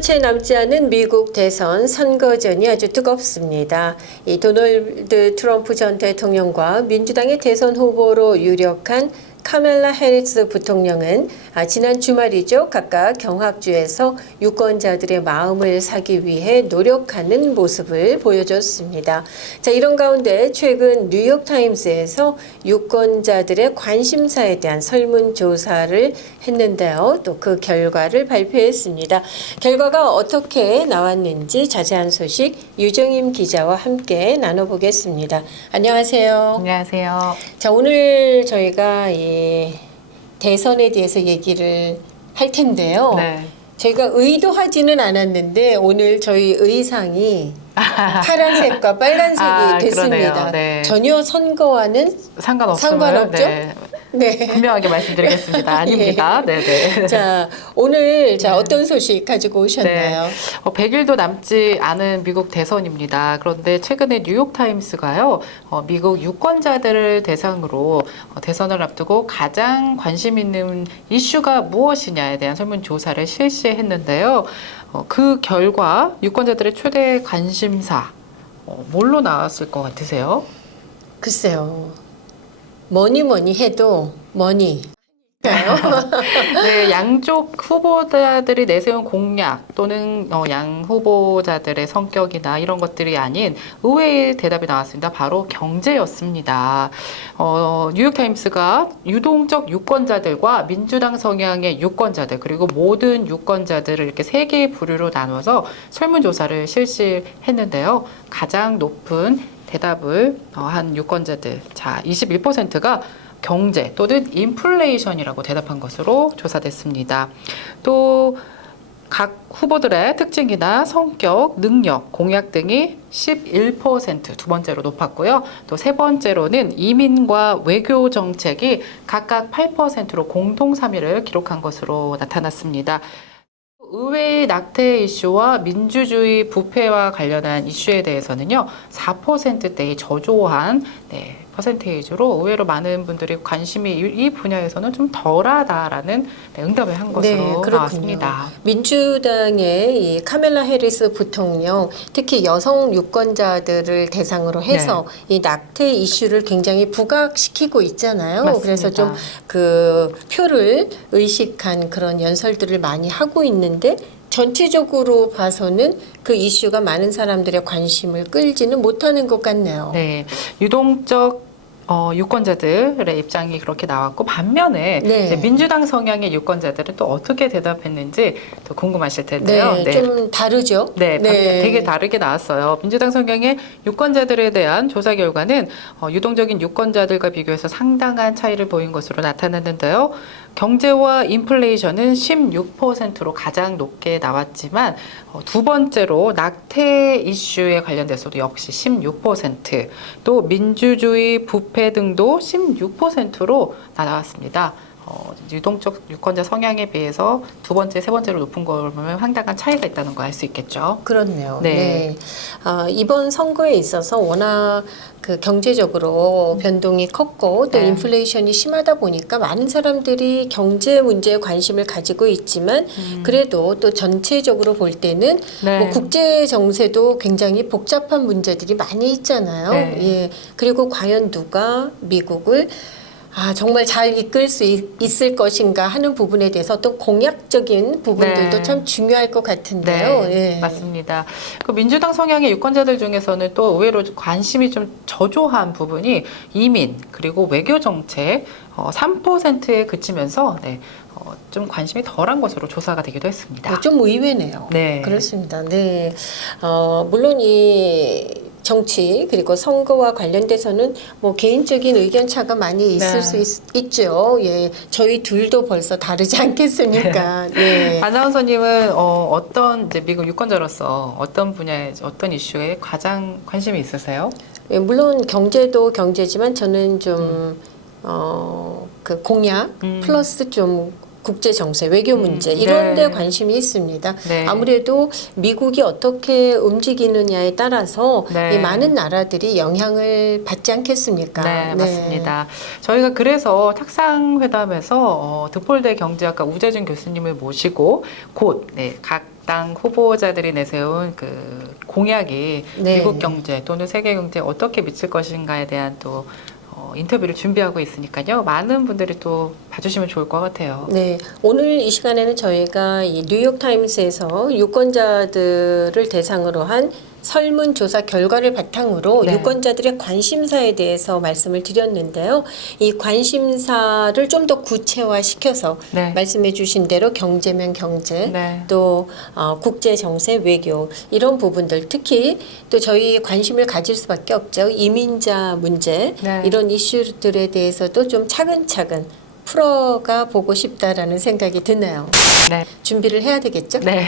얼마 채 남지 않은 미국 대선 선거전이 아주 뜨겁습니다. 이 도널드 트럼프 전 대통령과 민주당의 대선 후보로 유력한 카멜라 해리스 부통령은 지난 주말이죠. 각각 경합주에서 유권자들의 마음을 사기 위해 노력하는 모습을 보여줬습니다. 자, 이런 가운데 최근 뉴욕타임스에서 유권자들의 관심사에 대한 설문조사를 했는데요. 또 그 결과를 발표했습니다. 결과가 어떻게 나왔는지 자세한 소식 유정임 기자와 함께 나눠보겠습니다. 안녕하세요. 안녕하세요. 자, 오늘 저희가 이 대선에 대해서 얘기를 할 텐데요. 네. 저희가 의도하지는 않았는데 오늘 저희 의상이 파란색과 빨간색이 됐습니다. 네. 전혀 선거와는 상관없죠? 네. 네. 분명하게 말씀드리겠습니다. 아닙니다. 예. 네네. 자, 오늘 어떤 소식 가지고 오셨나요? 네. 100일도 남지 않은 미국 대선입니다. 그런데 최근에 뉴욕타임스가요, 미국 유권자들을 대상으로 대선을 앞두고 가장 관심 있는 이슈가 무엇이냐에 대한 설문조사를 실시했는데요. 그 결과 유권자들의 최대 관심사, 뭘로 나왔을 것 같으세요? 글쎄요. 뭐니 해도 머니. 네, 양쪽 후보자들이 내세운 공약 또는 양 후보자들의 성격이나 이런 것들이 아닌 의외의 대답이 나왔습니다. 바로 경제였습니다. 뉴욕타임스가 유동적 유권자들과 민주당 성향의 유권자들 그리고 모든 유권자들을 이렇게 세 개의 부류로 나눠서 설문조사를 실시했는데요. 가장 높은 대답을 한 유권자들, 자, 21%가 경제 또는 인플레이션이라고 대답한 것으로 조사됐습니다. 또 각 후보들의 특징이나 성격, 능력, 공약 등이 11% 두 번째로 높았고요. 또 세 번째로는 이민과 외교 정책이 각각 8%로 공동 3위를 기록한 것으로 나타났습니다. 의회의 낙태 이슈와 민주주의 부패와 관련한 이슈에 대해서는요, 4%대의 저조한 퍼센테이지로 의외로 많은 분들이 관심이 이 분야에서는 좀 덜하다라는 응답을 한 것으로 나왔습니다. 민주당의 이 카멜라 해리스 부통령, 특히 여성 유권자들을 대상으로 해서 이 낙태 이슈를 굉장히 부각시키고 있잖아요. 맞습니다. 그래서 좀 그 표를 의식한 그런 연설들을 많이 하고 있는데 전체적으로 봐서는 그 이슈가 많은 사람들의 관심을 끌지는 못하는 것 같네요. 네, 유동적 유권자들의 입장이 그렇게 나왔고 반면에 이제 민주당 성향의 유권자들은 또 어떻게 대답했는지 또 궁금하실 텐데요. 네, 좀 다르죠? 되게 다르게 나왔어요. 민주당 성향의 유권자들에 대한 조사 결과는 유동적인 유권자들과 비교해서 상당한 차이를 보인 것으로 나타났는데요. 경제와 인플레이션은 16%로 가장 높게 나왔지만 두 번째로 낙태 이슈에 관련돼서도 역시 16%, 또 민주주의 부패 등도 16%로 나왔습니다. 유동적 유권자 성향에 비해서 두 번째, 세 번째로 높은 걸 보면 상당한 차이가 있다는 걸 알 수 있겠죠. 그렇네요. 네. 이번 선거에 있어서 워낙 그 경제적으로 변동이 컸고 또 인플레이션이 심하다 보니까 많은 사람들이 경제 문제에 관심을 가지고 있지만 그래도 또 전체적으로 볼 때는 뭐 국제 정세도 굉장히 복잡한 문제들이 많이 있잖아요. 예. 그리고 과연 누가 미국을 정말 잘 이끌 수 있을 것인가 하는 부분에 대해서 어떤 공약적인 부분들도 참 중요할 것 같은데요. 네, 맞습니다. 그 민주당 성향의 유권자들 중에서는 또 의외로 관심이 좀 저조한 부분이 이민 그리고 외교 정책 3%에 그치면서 좀 관심이 덜한 것으로 조사가 되기도 했습니다. 좀 의외네요. 네, 그렇습니다. 네, 물론 이 정치 그리고 선거와 관련돼서는 뭐 개인적인 의견 차가 많이 있을 수 있죠. 예, 저희 둘도 벌써 다르지 않겠습니까? 네. 아나운서님은 어떤 이제 미국 유권자로서 어떤 분야에 어떤 이슈에 가장 관심이 있으세요? 예, 물론 경제도 경제지만 저는 좀 그 공약 플러스 좀 국제 정세, 외교 문제 이런 데 관심이 있습니다. 아무래도 미국이 어떻게 움직이느냐에 따라서 이 많은 나라들이 영향을 받지 않겠습니까? 네, 맞습니다. 저희가 그래서 탁상회담에서 득볼대 경제학과 우재준 교수님을 모시고 곧 각 당 후보자들이 내세운 그 공약이 네. 미국 경제 또는 세계 경제에 어떻게 미칠 것인가에 대한 또 인터뷰를 준비하고 있으니까요. 많은 분들이 또 봐주시면 좋을 것 같아요. 네, 오늘 이 시간에는 저희가 이 뉴욕타임스에서 유권자들을 대상으로 한 설문조사 결과를 바탕으로 네. 유권자들의 관심사에 대해서 말씀을 드렸는데요. 이 관심사를 좀 더 구체화시켜서 네. 말씀해 주신 대로 경제면 경제, 네. 또 국제 정세, 외교 이런 부분들 특히 또 저희 관심을 가질 수밖에 없죠. 이민자 문제 네. 이런 이슈들에 대해서도 좀 차근차근 풀어가 보고 싶다라는 생각이 드네요. 네. 준비를 해야 되겠죠? 네.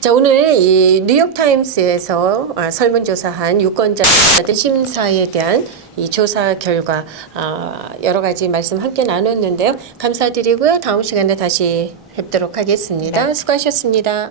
자, 오늘 이 뉴욕타임스에서 설문조사한 유권자들 심사에 대한 이 조사 결과 여러 가지 말씀 함께 나눴는데요. 감사드리고요. 다음 시간에 다시 뵙도록 하겠습니다. 네. 수고하셨습니다.